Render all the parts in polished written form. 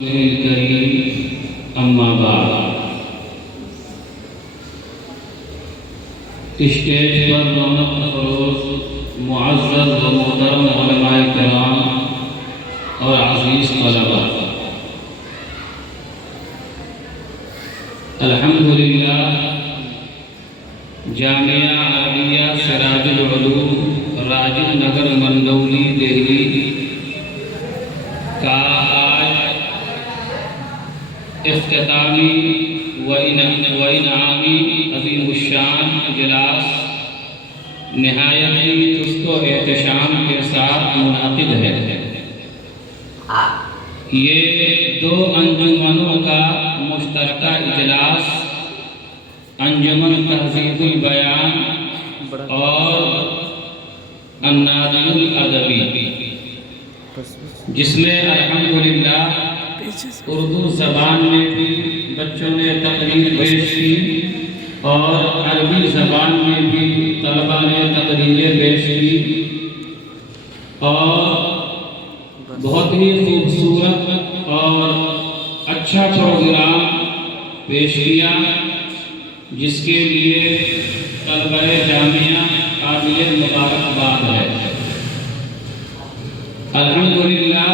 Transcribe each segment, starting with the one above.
الکریم اما بعد، اسٹیج پر رونق افروز معزز و محترم علماء کرام اور عزیز طلباء، الحمدللہ جامعہ عربیہ سراج العلوم راجل نگر مندولی دہلی کا اختتامی و انعامی عظیم الشان اجلاس نہایت ہی چست و احتشام کے ساتھ منعقد ہے۔ یہ دو انجمنوں کا مشترکہ اجلاس انجمن تہذیب البیان اور النادی الادبی، جس میں الحمدللہ اردو زبان میں بھی بچوں نے تقریر پیش کی اور عربی زبان میں بھی طلباء نے تقریریں پیش کی اور بہت ہی خوبصورت اور اچھا پروگرام پیش کیا، جس کے لیے طلبہ جامعہ قابل مبارکباد ہے۔ الحمدللہ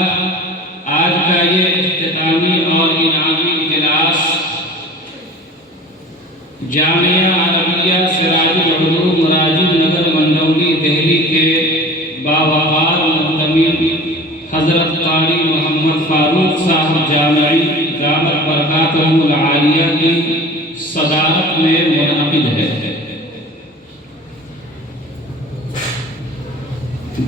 آج کا یہ اختتامی اور انعامی اجلاس جامعہ عربیہ سراج العلوم راجل نگر مندولی دہلی کے باوقار محتمل حضرت قاری محمد فاروق صاحب جامعی دامت برکاتہم العالیہ کی صدارت میں منعقد ہے۔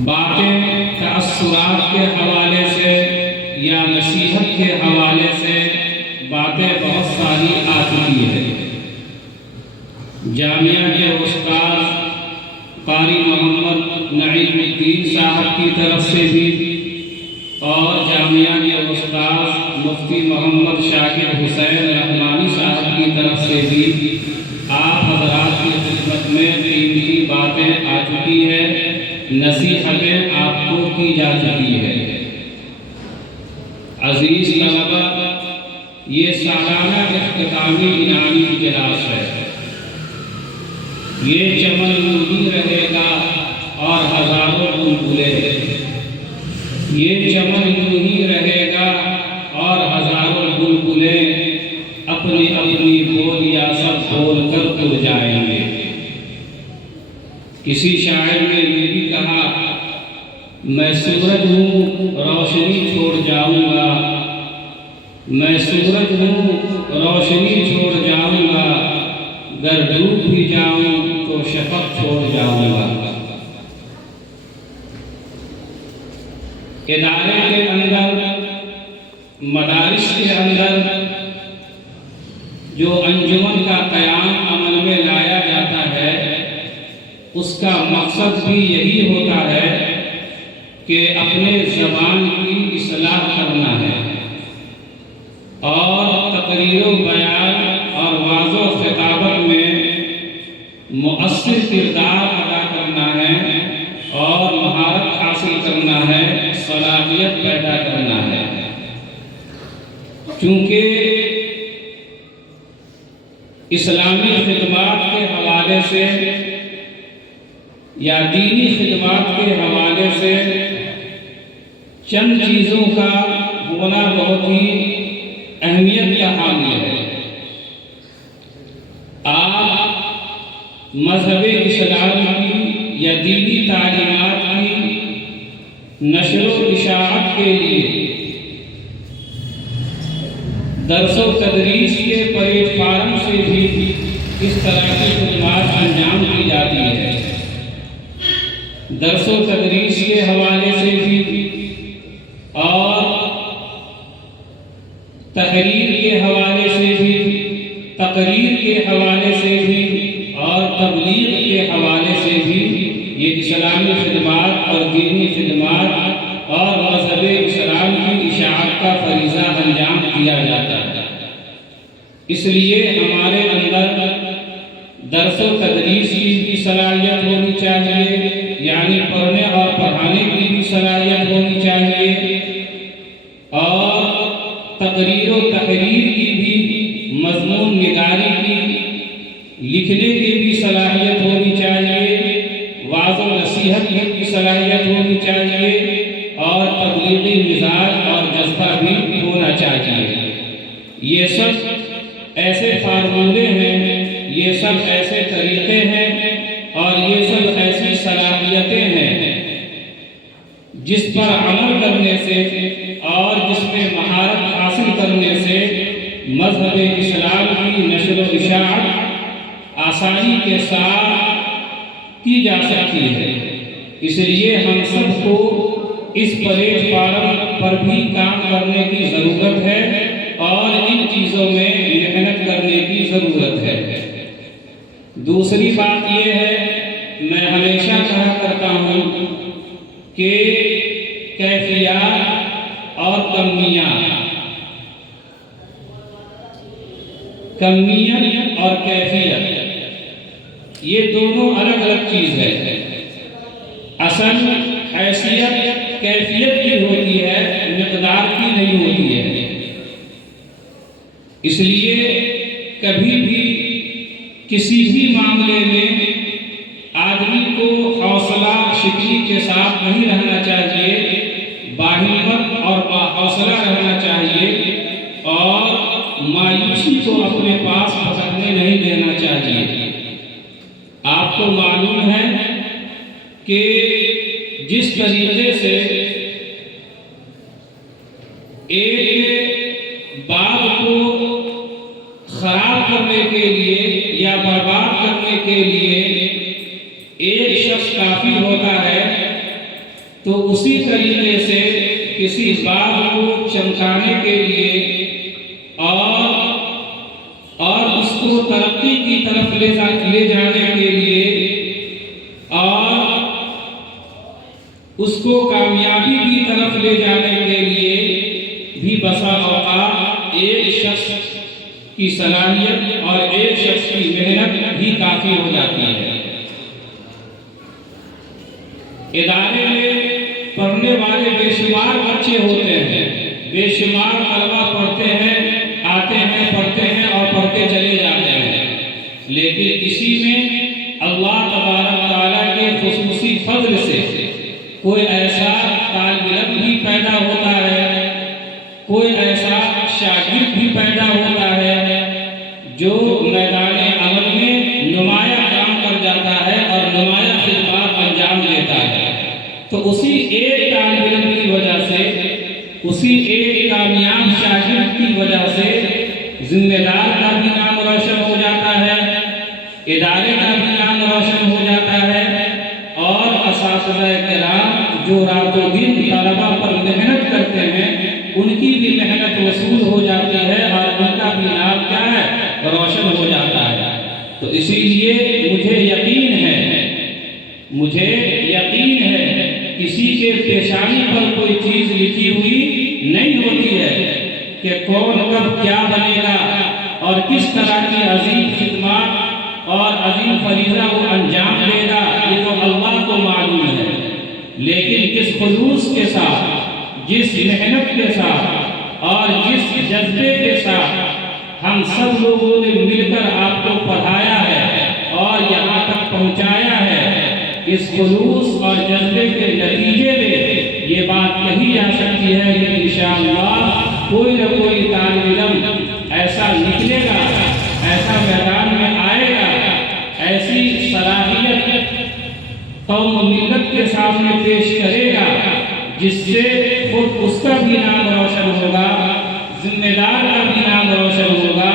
باتیں تأثرات کے حوالے سے یا نصیحت کے حوالے سے باتیں بہت ساری آ چکی ہے۔ جامعہ کے استاد قاری محمد نعیم الدین صاحب کی طرف سے بھی اور جامعہ کے استاد مفتی محمد شاکر حسین رحمانی صاحب کی طرف سے بھی آپ حضرات کی خدمت میں قیمتی باتیں آ چکی ہیں، نصیحتیں آپ کو کی جا چکی ہے۔ عزیز طلباء، یہ سالانہ اختتامی انعامی اجلاس ہے۔ یہ چمن یوں ہی رہے گا اور ہزاروں بلبلیں، یہ چمن یوں ہی رہے گا اور ہزاروں بلبلیں اپنی اپنی بولیاں سب بول کر اڑ جائیں گے۔ کسی شاعر نے یہ بھی کہا، میں سورج ہوں روشنی چھوڑ جاؤں گا، میں سورج ہوں روشنی چھوڑ جاؤں گا، گر ڈوب بھی جاؤں تو شفق چھوڑ جاؤں گا۔ ادارے کے اندر، مدارس کے اندر جو انجمن کا قیام عمل میں لایا جاتا ہے، اس کا مقصد بھی یہی ہوتا ہے کہ اپنے زبان کی اصلاح کرنا ہے اور تقریر و بیان اور واضح و خطابت میں مؤثر کردار ادا کرنا ہے اور مہارت حاصل کرنا ہے، صلاحیت پیدا کرنا ہے۔ چونکہ اسلامی خدمات کے حوالے سے یا دینی خدمات کے حوالے سے چند چیزوں کا ہونا بہت ہی اہمیت کا حامل ہے۔ آپ مذہب اسلام کی یا دینی تعلیمات کی نشر و اشاعت کے لیے درس و تدریس کے پلیٹ فارم سے بھی اس طرح کی خدمات انجام دی جاتی ہے۔ درس و تدریس کے حوالے سے بھی اور تحریر کے حوالے سے بھی، تقریر کے حوالے سے بھی اور تبلیغ کے حوالے سے بھی یہ اسلامی خدمات اور دینی خدمات اور مذہب اسلام کی اشاعت کا فریضہ انجام دیا جاتا ہے۔ اس لیے ہمارے اندر درس و تدریس کی بھی صلاحیت ہونی چاہیے، یعنی پڑھنے اور پڑھانے کی بھی صلاحیت ہونی چاہیے، اور تقریر و تحریر کی بھی، مضمون نگاری کی، لکھنے کی بھی صلاحیت ہونی چاہیے، وعظ و نصیحت کی بھی صلاحیت ہونی چاہیے، اور تبلیغی مزاج اور جذبہ بھی ہونا چاہیے۔ یہ سب ایسے فارمولے ہیں، یہ سب ایسے طریقے ہیں، اور یہ سب ایسی صلاحیتیں ہیں جس پر عمل کرنے سے اور جس میں مہارت حاصل کرنے سے مذہب اسلام کی نشر و اشاعت آسانی کے ساتھ کی جا سکتی ہے۔ اس لیے ہم سب کو اس پلیٹ فارم پر بھی کام کرنے کی ضرورت ہے اور ان چیزوں میں محنت کرنے کی ضرورت ہے۔ دوسری بات یہ ہے، میں ہمیشہ کہا کرتا ہوں کہ کیفیات اور کمیت اور کیفیت یہ دونوں الگ الگ چیز ہے۔ اصل حیثیت کیفیت کی ہوتی ہے، مقدار کی نہیں ہوتی ہے۔ اس لیے کبھی بھی کسی بھی معاملے میں آدمی کو حوصلہ شکنی کے ساتھ نہیں رہنا چاہیے، باہمت اور باحوصلہ رہنا چاہیے، اور مایوسی کو اپنے پاس پکڑنے نہیں دینا چاہیے۔ آپ کو معلوم ہے کہ جس طریقے سے ایک باغ کو خراب کرنے کے لیے یا برباد کرنے کے لیے ایک شخص کافی ہوتا ہے، تو اسی طریقے سے کسی باغ کو چمکانے کے لیے اور اس کو ترقی کی طرف لے جانے کے لیے اور اس کو کامیابی کی طرف لے جانے کے لیے بھی بسا اوقات ایک شخص کی صلاحیت اور ایک شخص کی محنت بھی کافی ہو جاتی ہے۔ ادارے میں پڑھنے والے بے شمار بچے ہوتے ہیں، بے شمار طلبہ پڑھتے ہیں، آتے ہیں، پڑھتے ہیں اور پڑھتے چلے جاتے ہیں، لیکن اسی میں اللہ تبارک تعالیٰ کے خصوصی فضل سے کوئی ایسا طالب علم بھی پیدا ہوتا ہے، کوئی ایسا شاگرد بھی پیدا ہوتا ہے جو میدان عمل میں نمایاں کام کر جاتا ہے اور نمایاں خدمات انجام دیتا ہے۔ تو اسی ایک طالب علم کی وجہ سے، اسی ایک کامیاب شاگرد کی وجہ سے ذمہ دار کا بھی نام روشن ہو جاتا ہے، ادارے کا بھی نام روشن ہو جاتا ہے، اور اساتذہ کرام جو رات و دن طلبہ پر محنت کرتے ہیں ان کی بھی محنت وصول ہو جاتی ہے اور ان کا بھی نام کیا ہے، روشن ہو جاتا ہے۔ تو اسی لیے مجھے یقین ہے کسی کے پیشانی پر کوئی چیز لکھی ہوئی نہیں ہوتی ہے کہ کون کب کیا بنے گا اور کس طرح کی عظیم خدمات اور عظیم فریضہ وہ انجام دے گا، یہ تو اللہ کو معلوم ہے۔ لیکن جس خلوص کے ساتھ، جس محنت کے ساتھ اور جس جذبے کے ساتھ ہم سب لوگوں نے مل کر آپ کو پڑھایا ہے اور یہاں تک پہنچایا ہے، اس خلوص اور جذبے کے نتیجے میں یہ بات کہی جا سکتی ہے کہ انشاءاللہ کوئی نہ کوئی طالب علم ایسا نکلے گا، ایسا میدان میں آئے گا، ایسی صلاحیت قوم و ملت کے سامنے پیش کرے گا جس سے خود اس کا بھی نام روشن ہوگا، ذمہ دار کا بھی نام روشن ہوگا،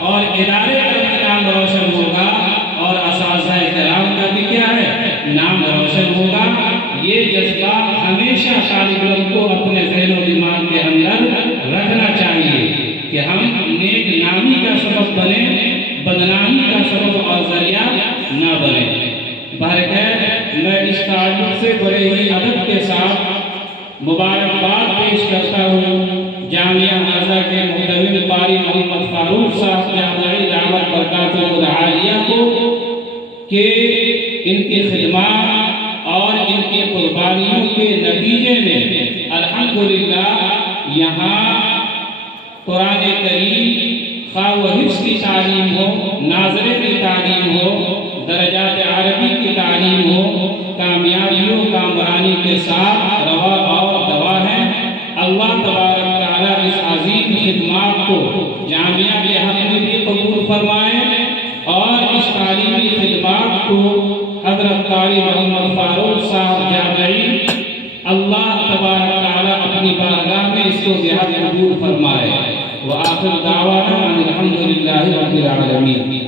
اور ادارے کا بھی نام روشن ہوگا، اور اساتذہ کرام کا بھی کیا ہے، نام روشن ہوگا۔ یہ جذبہ ہمیشہ طالب علم کو اپنے ذہن و دماغ کے اندر رکھنا چاہیے کہ ہم نیک نامی کا سبب بنے، بدنامی کا سبب اور ذریعہ نہ بنے۔ بہرکیف میں اس تعلق سے بڑے ہی ادب کے ساتھ مبارکباد پیش کرتا ہوں جامعہ ہاضہ کے محتوی قاری محمد فاروق صاحب جامعی دعوت برکاتہ العالیہ کو کہ ان کی خدمات اور ان کی قربانیوں کے نتیجے میں الحمدللہ یہاں قرآن کریم خواہ وہ حفظ کی تعلیم ہو، ناظرے کی تعلیم ہو، درجات عربی کی تعلیم ہو، کامیابیوں کامرانی کے ساتھ روا اور دوا ہے۔ اللہ تبارک تعالیٰ اس عظیم خدمات کو جامعہ کے حق میں بھی قبول فرمائے اور اس تعلیمی خدمات کو حضرت قاری محمد فاروق صاحب جامعی اللہ تبارک تعالیٰ اپنی بارگاہ میں اس کو بہت قبول فرمائے۔ وآخر دعوانا ان الحمد للہ رب العالمین۔